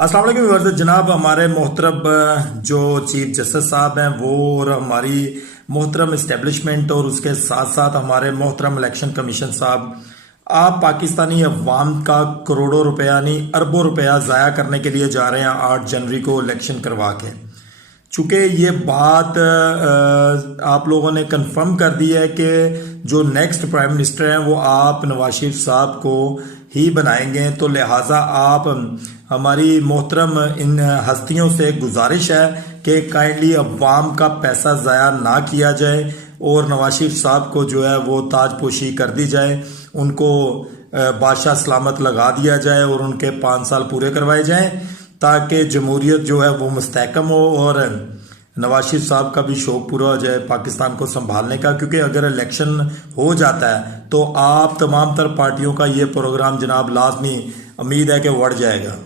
अस्सलाम वालेकुम व्यूअर्स। जनाब हमारे मोहतरम जो चीफ जस्टिस साहब हैं वो और हमारी मोहतरम इस्टेब्लिशमेंट और उसके साथ साथ हमारे मोहतरम इलेक्शन कमीशन साहब, आप पाकिस्तानी अवाम का करोड़ों रुपया नहीं अरबों रुपया ज़ाया करने के लिए जा रहे हैं 8 जनवरी को इलेक्शन करवा के। चूँकि ये बात आप लोगों ने कंफर्म कर दी है कि जो नेक्स्ट प्राइम मिनिस्टर हैं वो आप नवाज शरीफ साहब को ही बनाएंगे, तो लिहाजा आप हमारी मोहतरम इन हस्तियों से गुजारिश है कि काइंडली अवाम का पैसा ज़ाया ना किया जाए और नवाज शरीफ साहब को जो है वो ताजपोशी कर दी जाए, उनको बादशाह सलामत लगा दिया जाए और उनके 5 साल पूरे करवाए जाएं ताकि जमहूरियत जो है वो मुस्तहकम हो और नवाज शरीफ साहब का भी शौक पूरा हो जाए पाकिस्तान को संभालने का। क्योंकि अगर इलेक्शन हो जाता है तो आप तमाम तर पार्टियों का ये प्रोग्राम जनाब लाजमी उम्मीद है कि बढ़ जाएगा।